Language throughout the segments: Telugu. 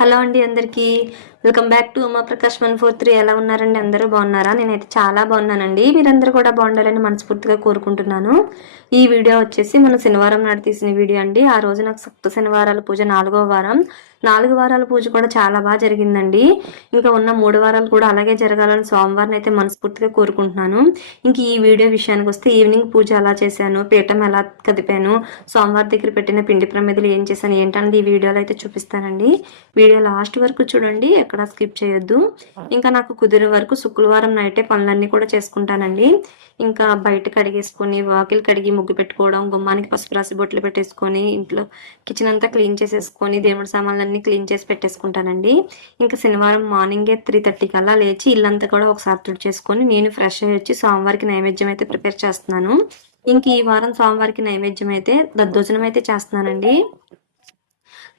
హలో అండి అందరికీ. Welcome back to Umaprakash 143. ఎలా ఉన్నారండి? అందరూ బాగున్నారా? నేనైతే చాలా బాగున్నానండి. మీరందరూ కూడా బాగుండాలని మనస్ఫూర్తిగా కోరుకుంటున్నాను. ఈ వీడియో వచ్చేసి మన శనివారం నాడు తీసిన వీడియో అండి. ఆ రోజు నాకు సప్త శనివారాల పూజ 4వ వారం. 4 వారాల పూజ కూడా చాలా బాగా జరిగిందండి. ఇంకా ఉన్న 3 వారాలు కూడా అలాగే జరగాలని స్వామివారిని అయితే మనస్ఫూర్తిగా కోరుకుంటున్నాను. ఇంక ఈ వీడియో విషయానికి వస్తే ఈవినింగ్ పూజ ఎలా చేశాను, పీఠం ఎలా కదిపాను, స్వామివారి దగ్గర పెట్టిన పిండి ప్రమిదలు ఏం చేశాను ఏంటన్నది ఈ వీడియోలో అయితే చూపిస్తానండి. వీడియో లాస్ట్ వరకు చూడండి, ఎక్కడ స్కిప్ చేయొద్దు. ఇంకా నాకు కుదిరే వరకు శుక్రవారం నైటే పనులన్నీ కూడా చేసుకుంటానండి. ఇంకా బయట కడిగేసుకొని, వాకిలు కడిగి ముగ్గు పెట్టుకోవడం, గుమ్మానికి పసుపు రాసి బొట్లు పెట్టేసుకొని, ఇంట్లో కిచెన్ అంతా క్లీన్ చేసేసుకొని, దేవుడి సామాన్లన్నీ క్లీన్ చేసి పెట్టేసుకుంటానండి. ఇంకా శనివారం మార్నింగే 3:30 కల్లా లేచి ఇల్లంతా కూడా ఒకసారి తుడిచేసుకొని నేను ఫ్రెష్ అయ్యి వచ్చి స్వామివారికి నైవేద్యం అయితే ప్రిపేర్ చేస్తున్నాను. ఇంక ఈ వారం స్వామివారికి నైవేద్యం అయితే దద్దోజనం అయితే చేస్తున్నానండి.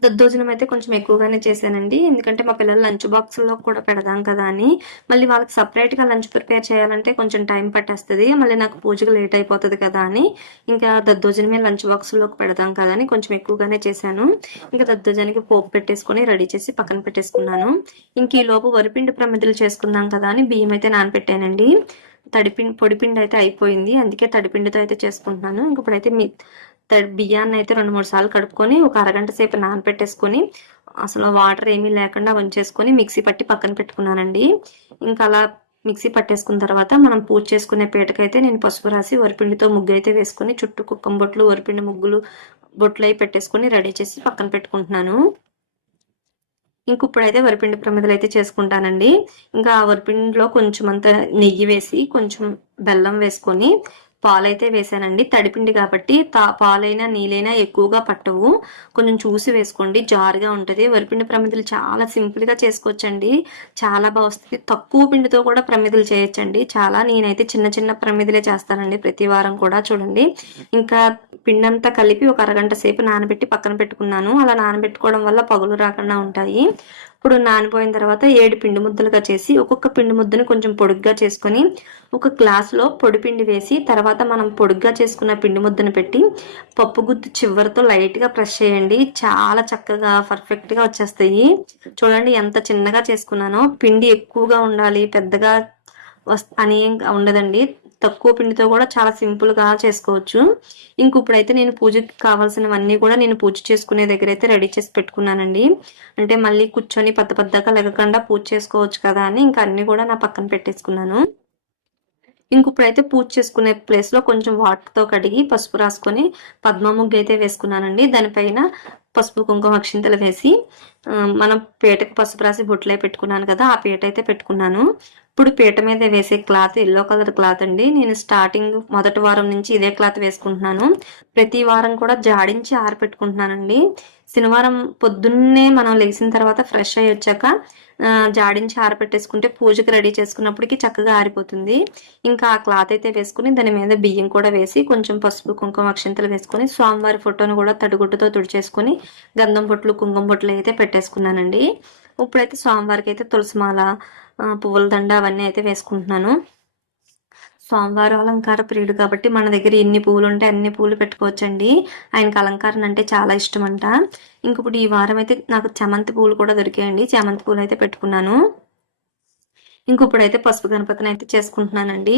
దద్దోజనం అయితే కొంచెం ఎక్కువగానే చేశానండి. ఎందుకంటే మా పిల్లలు లంచ్ బాక్సుల్లో కూడా పెడదాం కదా అని. మళ్ళీ వాళ్ళకి సపరేట్గా లంచ్ ప్రిపేర్ చేయాలంటే కొంచెం టైం పట్టేస్తుంది. మళ్ళీ నాకు పూజకు లేట్ అయిపోతుంది కదా అని ఇంకా దద్దోజనమే లంచ్ బాక్సుల్లోకి పెడదాం కదా అని కొంచెం ఎక్కువగానే చేశాను. ఇంకా దద్దోజనానికి పోపు పెట్టేసుకొని రెడీ చేసి పక్కన పెట్టేసుకున్నాను. ఇంక ఈ లోపు వరిపిండి ప్రమిదలు చేసుకుందాం కదా అని బియ్యం అయితే నానపెట్టానండి. పొడిపిండి అయితే అయిపోయింది, అందుకే తడిపిండితో అయితే చేసుకుంటున్నాను. ఇంక ఇప్పుడైతే బియ్యాన్ని అయితే 2-3 సార్లు కడుక్కొని ఒక అరగంట సేపు నానపెట్టేసుకొని అసలు వాటర్ ఏమీ లేకుండా ఉంచేసుకొని మిక్సీ పట్టి పక్కన పెట్టుకున్నానండి. ఇంకా అలా మిక్సీ పట్టేసుకున్న తర్వాత మనం పూజ చేసుకునే పీటకైతే నేను పసుపు రాసి వరిపిండితో ముగ్గు అయితే వేసుకొని చుట్టూ కుక్కం బొట్లు, వరిపిండి ముగ్గులు, బొట్లు అయి పెట్టేసుకొని రెడీ చేసి పక్కన పెట్టుకుంటున్నాను. ఇంక ఇప్పుడైతే వరిపిండి ప్రమిదలు అయితే చేసుకుంటానండి. ఇంకా ఆ వరిపిండిలో కొంచెం అంత నెయ్యి వేసి కొంచెం బెల్లం వేసుకొని పాలైతే వేసానండి. తడిపిండి కాబట్టి పాలైనా నీళ్ళైనా ఎక్కువగా పట్టవు, కొంచెం చూసి వేసుకోండి, జారుగా ఉంటుంది. వరిపిండి ప్రమిదలు చాలా సింపుల్గా చేసుకోవచ్చండి, చాలా బాగా వస్తుంది. తక్కువ పిండితో కూడా ప్రమిదలు చేయొచ్చండి. నేనైతే చిన్న చిన్న ప్రమిదలే చేస్తానండి ప్రతి వారం కూడా. చూడండి, ఇంకా పిండి అంతా కలిపి ఒక అరగంట సేపు నానబెట్టి పక్కన పెట్టుకున్నాను. అలా నానబెట్టుకోవడం వల్ల పగులు రాకుండా ఉంటాయి. ఇప్పుడు నానిపోయిన తర్వాత 7 పిండి ముద్దలుగా చేసి ఒక్కొక్క పిండి ముద్దను కొంచెం పొడుగ్గా చేసుకొని ఒక గ్లాసులో పొడి పిండి వేసి తర్వాత మనం పొడుగ్గా చేసుకున్న పిండి ముద్దను పెట్టి పప్పు గుత్తి చివరితో లైట్గా ప్రెస్ చేయండి. చాలా చక్కగా పర్ఫెక్ట్గా వచ్చేస్తాయి. చూడండి ఎంత చిన్నగా చేసుకున్నానో. పిండి ఎక్కువగా ఉండాలి, పెద్దగా అని ఏం ఉండదండి. తక్కువ పిండితో కూడా చాలా సింపుల్గా చేసుకోవచ్చు. ఇంక ఇప్పుడైతే నేను పూజకి కావాల్సినవన్నీ కూడా నేను పూజ చేసుకునే దగ్గర అయితే రెడీ చేసి పెట్టుకున్నానండి. అంటే మళ్ళీ కూర్చొని పెద్దగా లెగకుండా పూజ చేసుకోవచ్చు కదా అని ఇంకా అన్ని కూడా నా పక్కన పెట్టేసుకున్నాను. ఇంక ఇప్పుడైతే పూజ చేసుకునే ప్లేస్లో కొంచెం వాటర్తో కడిగి పసుపు రాసుకొని పద్మ ముగ్గు అయితే వేసుకున్నానండి. దానిపైన పసుపు కుంకుమ అక్షింతలు వేసి మనం పీటకు పసుపు రాసి బొట్లే పెట్టుకున్నాను కదా, ఆ పీట అయితే పెట్టుకున్నాను. ఇప్పుడు పీట మీద వేసే క్లాత్ ఎల్లో కలర్ క్లాత్ అండి. నేను స్టార్టింగ్ మొదటి వారం నుంచి ఇదే క్లాత్ వేసుకుంటున్నాను. ప్రతి వారం కూడా జాడించి ఆరపెట్టుకుంటున్నానండి. శనివారం పొద్దున్నే మనం లేచిన తర్వాత ఫ్రెష్ అయ్యి వచ్చాక జాడించి ఆరపెట్టేసుకుంటే పూజకి రెడీ చేసుకున్నప్పటికీ చక్కగా ఆరిపోతుంది. ఇంకా ఆ క్లాత్ అయితే వేసుకుని దాని మీద బియ్యం కూడా వేసి కొంచెం పసుపు కుంకుమ అక్షింతలు వేసుకొని స్వామివారి ఫోటోను కూడా తడిగుడ్డతో తుడిచేసుకొని గంధం బొట్లు, కుంకుమ బొట్లు అయితే పెట్టేసుకున్నానండి. ఇప్పుడైతే స్వామివారికి అయితే తులసిమాల, పువ్వుల దండ అవన్నీ అయితే వేసుకుంటున్నాను. స్వామివారు అలంకార ప్రియుడు కాబట్టి మన దగ్గర ఎన్ని పువ్వులు ఉంటే అన్ని పువ్వులు పెట్టుకోవచ్చండి. ఆయనకు అలంకారం అంటే చాలా ఇష్టం అంట. ఇప్పుడు ఈ వారం అయితే నాకు చామంతి పువ్వులు కూడా దొరికాయండి. చామంతి పువ్వులు అయితే పెట్టుకున్నాను. ఇప్పుడైతే పసుపు గణపతిని అయితే చేసుకుంటున్నానండి.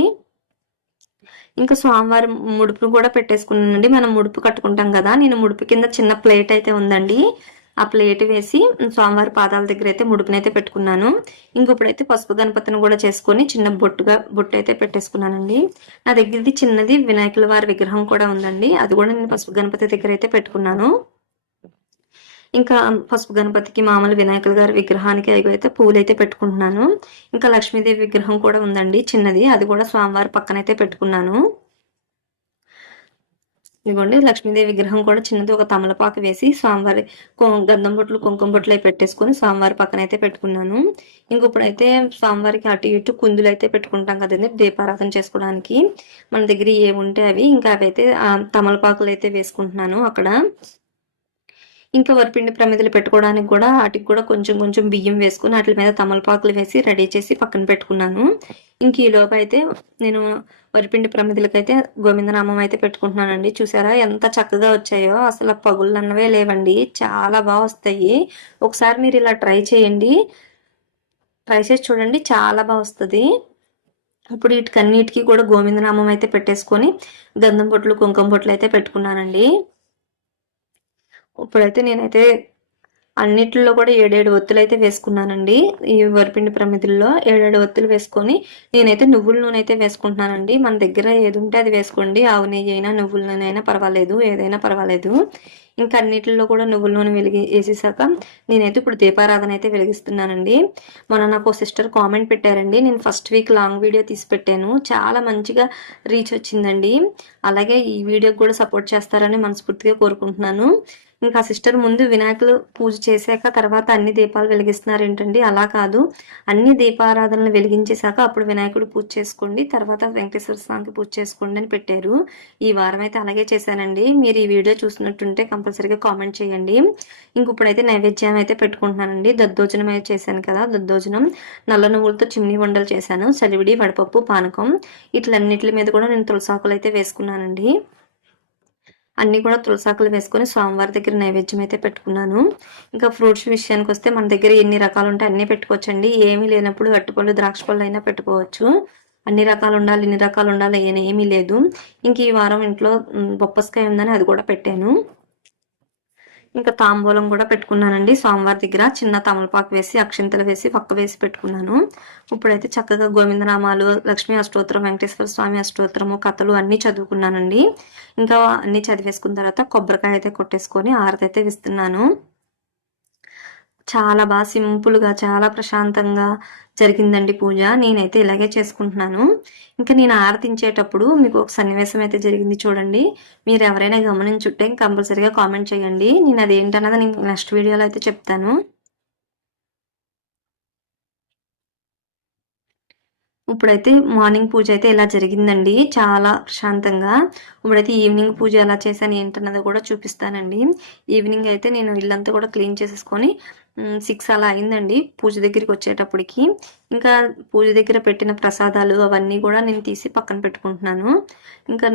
ఇంకా స్వామివారి ముడుపు కూడా పెట్టేసుకున్నానండి. మనం ముడుపు కట్టుకుంటాం కదా, నేను ముడుపు కింద చిన్న ప్లేట్ అయితే ఉందండి. ఆ ప్లేట్ వేసి స్వామివారి పాదాల దగ్గర అయితే ముడుపునైతే పెట్టుకున్నాను. ఇప్పుడైతే పసుపు గణపతిని కూడా చేసుకొని చిన్న బొట్టు అయితే పెట్టేసుకున్నానండి. నా దగ్గరది చిన్నది వినాయకుల వారి విగ్రహం కూడా ఉందండి, అది కూడా నేను పసుపు గణపతి దగ్గర అయితే పెట్టుకున్నాను. ఇంకా పసుపు గణపతికి, మామూలు వినాయకుల గారి విగ్రహానికి అయితే పూలు అయితే పెట్టుకుంటున్నాను. ఇంకా లక్ష్మీదేవి విగ్రహం కూడా ఉందండి చిన్నది, అది కూడా స్వామివారి పక్కనైతే పెట్టుకున్నాను. ఇదిగోండి, లక్ష్మీదేవి విగ్రహం కూడా చిన్నది ఒక తమలపాకు వేసి స్వామివారి గంధం బొట్లు, కుంకుమ బొట్లు అయి పెట్టేసుకొని స్వామివారి పక్కన అయితే పెట్టుకున్నాను. ఇప్పుడైతే స్వామివారికి అటు ఇటు కుందులు అయితే పెట్టుకుంటాం కదండి దీపారాధన చేసుకోవడానికి. మన దగ్గర ఏముంటే అవి, ఇంకా అవైతే తమలపాకులు అయితే వేసుకుంటున్నాను అక్కడ. ఇంకా వరిపిండి ప్రమిదలు పెట్టుకోవడానికి కూడా వాటికి కూడా కొంచెం కొంచెం బియ్యం వేసుకుని వాటి మీద తమలపాకులు వేసి రెడీ చేసి పక్కన పెట్టుకున్నాను. ఇంక ఈలోపు అయితే నేను వరిపిండి ప్రమిదలకైతే గోవిందనామం అయితే పెట్టుకుంటున్నానండి. చూసారా ఎంత చక్కగా వచ్చాయో, అసలు పగుళ్ళు అన్నవే లేవండి, చాలా బాగా వస్తాయి. ఒకసారి మీరు ఇలా ట్రై చేయండి, ట్రై చేసి చూడండి, చాలా బాగా వస్తుంది. ఇప్పుడు వీటికన్నిటికీ కూడా గోవిందనామం అయితే పెట్టేసుకొని గంధం బొట్లు కుంకుమ బొట్లు అయితే పెట్టుకున్నానండి. ఇప్పుడైతే నేనైతే అన్నిట్లో కూడా 7 ఒత్తులు అయితే వేసుకున్నానండి. ఈ వరిపిండి ప్రమిదల్లో 7 ఒత్తులు వేసుకొని నేనైతే నువ్వుల నూనె అయితే వేసుకుంటున్నానండి. మన దగ్గర ఏది ఉంటే అది వేసుకోండి, ఆవు నెయ్యి అయినా నువ్వుల నూనె అయినా పర్వాలేదు, ఏదైనా పర్వాలేదు. ఇంకా అన్నిటిలో కూడా నువ్వుల నూనె వేసేసాక నేనైతే ఇప్పుడు దీపారాధన అయితే వెలిగిస్తున్నానండి. మొన్న నాకు సిస్టర్ కామెంట్ పెట్టారండి, నేను ఫస్ట్ వీక్ లాంగ్ వీడియో తీసి పెట్టాను, చాలా మంచిగా రీచ్ వచ్చిందండి. అలాగే ఈ వీడియోకి కూడా సపోర్ట్ చేస్తారని మనస్ఫూర్తిగా కోరుకుంటున్నాను. ఇంకా సిస్టర్ ముందు వినాయకులు పూజ చేశాక తర్వాత అన్ని దీపాలు వెలిగిస్తున్నారు ఏంటండి? అలా కాదు, అన్ని దీపారాధనలు వెలిగించేశాక అప్పుడు వినాయకుడు పూజ చేసుకోండి, తర్వాత వెంకటేశ్వర స్వామికి పూజ చేసుకోండి అని పెట్టారు. ఈ వారం అయితే అలాగే చేశానండి. మీరు ఈ వీడియో చూసినట్టుంటే కంపల్సరీగా కామెంట్ చేయండి. ఇంక ఇప్పుడైతే నైవేద్యం అయితే పెట్టుకుంటున్నానండి. దద్దోజనం అయితే చేశాను కదా, దద్దోజనం నల్ల నువ్వులతో చిమ్నీ వండలు చేశాను, చలివిడి, వడపప్పు, పానకం, ఇట్లన్నిటి మీద కూడా నేను తులసాకులు అయితే వేసుకున్నానండి. అన్నీ కూడా తులసాకులు వేసుకొని స్వామివారి దగ్గర నైవేద్యం అయితే పెట్టుకున్నాను. ఇంకా ఫ్రూట్స్ విషయానికి వస్తే మన దగ్గర ఎన్ని రకాలు ఉంటే అన్నీ పెట్టుకోవచ్చండి. ఏమీ లేనప్పుడు అరటిపళ్ళు, ద్రాక్ష పళ్ళు అయినా పెట్టుకోవచ్చు. అన్ని రకాలు ఉండాలి, ఇన్ని రకాలు ఉండాలి ఏమీ లేదు. ఇంక ఈ వారం ఇంట్లో బొప్పస్కాయ ఉందని అది కూడా పెట్టాను. ఇంకా తాంబూలం కూడా పెట్టుకున్నానండి. స్వామివారి దగ్గర చిన్న తమలపాకు వేసి అక్షింతలు వేసి పక్క వేసి పెట్టుకున్నాను. ఇప్పుడైతే చక్కగా గోవిందనామాలు, లక్ష్మీ అష్టోత్తరం, వెంకటేశ్వర స్వామి అష్టోత్తరము, కథలు అన్నీ చదువుకున్నానండి. ఇంకా అన్నీ చదివేసుకున్న తర్వాత కొబ్బరికాయ అయితే కొట్టేసుకొని హారతి అయితే ఇస్తున్నాను. చాలా బాగా సింపుల్గా, చాలా ప్రశాంతంగా జరిగిందండి పూజ. నేనైతే ఇలాగే చేసుకుంటున్నాను. ఇంకా నేను ఆరతించేటప్పుడు మీకు ఒక సన్నివేశం అయితే జరిగింది చూడండి. మీరు ఎవరైనా గమనించుంటే కంపల్సరీగా కామెంట్ చేయండి. నేను అది ఏంటన్నది నేను నెక్స్ట్ వీడియోలో అయితే చెప్తాను. ఇప్పుడైతే మార్నింగ్ పూజ అయితే ఇలా జరిగిందండి, చాలా ప్రశాంతంగా. ఇప్పుడైతే ఈవినింగ్ పూజ ఎలా చేశాను ఏంటన్నది కూడా చూపిస్తానండి. ఈవినింగ్ అయితే నేను ఇల్లంతా కూడా క్లీన్ చేసేసుకొని 6 అలా అయిందండి పూజ దగ్గరికి వచ్చేటప్పటికి. ఇంకా పూజ దగ్గర పెట్టిన ప్రసాదాలు అవన్నీ కూడా నేను తీసి పక్కన పెట్టుకుంటున్నాను. ఇంకా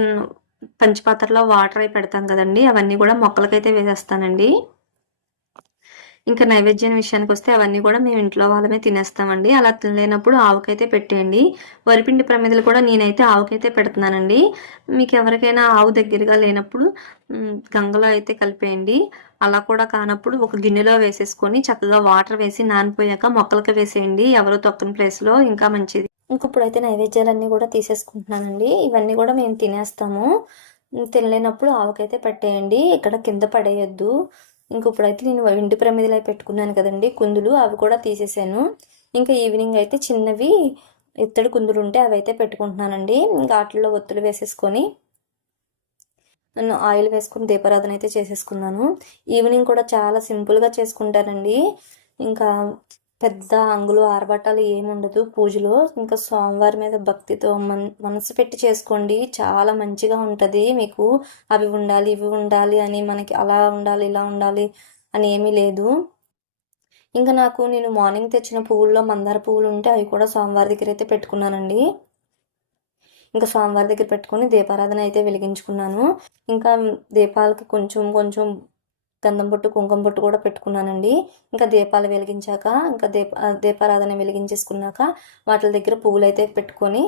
పంచపాత్రలో వాటర్ అయి పెడతాం కదండి, అవన్నీ కూడా మొక్కలకైతే వేసేస్తానండి. ఇంకా నైవేద్యం విషయానికి వస్తే అవన్నీ కూడా మేము ఇంట్లో వాళ్ళమే తినేస్తామండి. అలా తినలేనప్పుడు ఆవుకైతే పెట్టేయండి. వరిపిండి ప్రమిదలు కూడా నేనైతే ఆవుకైతే పెడుతున్నానండి. మీకు ఎవరికైనా ఆవు దగ్గరగా లేనప్పుడు గంగలో అయితే కలిపేయండి. అలా కూడా కానప్పుడు ఒక గిన్నెలో వేసేసుకొని చక్కగా వాటర్ వేసి నానిపోయాక మొక్కలకి వేసేయండి, ఎవరు తొక్కని ప్లేస్లో, ఇంకా మంచిది. ఇంకప్పుడైతే నైవేద్యాలన్నీ కూడా తీసేసుకుంటున్నానండి. ఇవన్నీ కూడా మేము తినేస్తాము. తినలేనప్పుడు ఆవుకైతే పెట్టేయండి, ఇక్కడ కింద పడేయద్దు. ఇప్పుడైతే నేను వెండి ప్రమిదలు అవి పెట్టుకున్నాను కదండి కుందులు, అవి కూడా తీసేసాను. ఇంకా ఈవినింగ్ అయితే చిన్నవి ఇత్తడి కుందులు ఉంటే అవి అయితే పెట్టుకుంటున్నానండి. ఇంకా వాటిల్లో ఒత్తులు వేసేసుకొని నన్ను ఆయిల్ వేసుకొని దీపారాధన అయితే చేసేసుకున్నాను. ఈవినింగ్ కూడా చాలా సింపుల్గా చేసుకుంటానండి. ఇంకా పెద్ద అంగులు ఆరబట్టాలు ఏముండదు పూజలో. ఇంకా స్వామివారి మీద భక్తితో మనసు పెట్టి చేసుకోండి, చాలా మంచిగా ఉంటుంది. మీకు అవి ఉండాలి ఇవి ఉండాలి అని, మనకి అలా ఉండాలి ఇలా ఉండాలి అని ఏమీ లేదు. ఇంకా నేను మార్నింగ్ తెచ్చిన పువ్వుల్లో మందార పువ్వులు ఉంటే అవి కూడా స్వామివారి దగ్గర అయితే పెట్టుకున్నానండి. ఇంకా స్వామివారి దగ్గర పెట్టుకొని దీపారాధన అయితే వెలిగించుకున్నాను. ఇంకా దీపాలకి కొంచెం కొంచెం గంధం బొట్టు కుంకుమ బొట్టు కూడా పెట్టుకున్నానండి. ఇంకా దీపాలు వెలిగించాక ఇంకా దీపారాధన వెలిగించేసుకున్నాక వాటి దగ్గర పువ్వులు అయితే పెట్టుకొని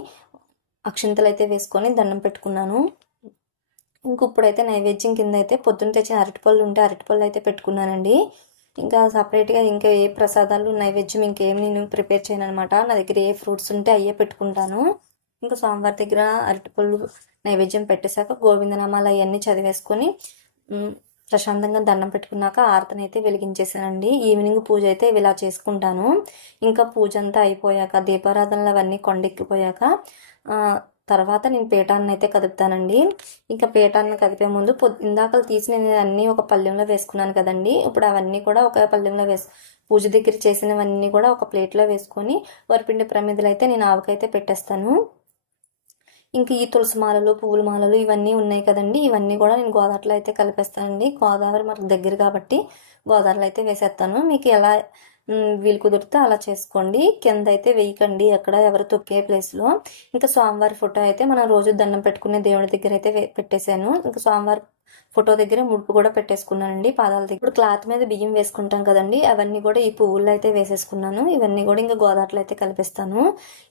అక్షింతలు అయితే వేసుకొని దండం పెట్టుకున్నాను. ఇప్పుడైతే నైవేద్యం కింద అయితే పొద్దున్న తెచ్చిన అరటిపళ్ళు ఉంటే అరటిపళ్ళు అయితే పెట్టుకున్నానండి. ఇంకా సపరేట్గా ఇంకా ఏ ప్రసాదాలు నైవేద్యం ఇంకేం నేను ప్రిపేర్ చేయను అనమాట. నా దగ్గర ఏ ఫ్రూట్స్ ఉంటే అయ్యే పెట్టుకుంటాను. ఇంకా స్వామివారి దగ్గర అరటిపళ్ళు నైవేద్యం పెట్టేశాక గోవిందనామాలు అవన్నీ చదివేసుకొని ప్రశాంతంగా దండం పెట్టుకున్నాక ఆరతిని అయితే వెలిగించేసానండి. ఈవినింగ్ పూజ అయితే ఇలా చేసుకుంటాను. ఇంకా పూజ అంతా అయిపోయాక దీపారాధనలు అవన్నీ కొండెక్కిపోయాక తర్వాత నేను పీఠాన్ని అయితే కదుపుతానండి. ఇంకా పీఠాన్ని కదిపే ముందు ఇందాకలు తీసి నేను అన్నీ ఒక పళ్ళెంలో వేసుకున్నాను కదండి, ఇప్పుడు అవన్నీ కూడా ఒక పళ్ళెంలో పూజ దగ్గర చేసినవన్నీ కూడా ఒక ప్లేట్లో వేసుకొని వరిపిండి ప్రమిదలు అయితే నేను ఆవుకైతే పెట్టేస్తాను. ఇంకా ఈ తులసి మాలలు, పువ్వుల మాలలు ఇవన్నీ ఉన్నాయి కదండి, ఇవన్నీ కూడా నేను గోదావరిలో అయితే కలిపేస్తానండి. గోదావరి మనకు దగ్గర కాబట్టి గోదావరిలో అయితే వేసేస్తాను. మీకు ఎలా వీలు కుదిరితే అలా చేసుకోండి. కింద అయితే వేయకండి ఎక్కడ ఎవరు తొక్కే ప్లేస్లో. ఇంకా స్వామివారి ఫోటో అయితే మనం రోజు దండం పెట్టుకునే దేవుడి దగ్గర అయితే పెట్టేశాను. ఇంకా స్వామివారి ఫోటో దగ్గర ముడుపు కూడా పెట్టేసుకున్నానండి పాదాల దగ్గర. ఇప్పుడు క్లాత్ మీద బియ్యం వేసుకుంటాం కదండి, అవన్నీ కూడా ఈ పువ్వుల్లో అయితే వేసేసుకున్నాను. ఇవన్నీ కూడా ఇంకా గోదావరిలో అయితే కలిపిస్తాను.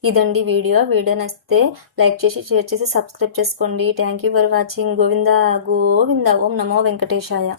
ఇదండి వీడియో నచ్చితే లైక్ చేసి, షేర్ చేసి, సబ్స్క్రైబ్ చేసుకోండి. Thank you for watching. Govinda Govinda. ఓం నమో వెంకటేశాయ.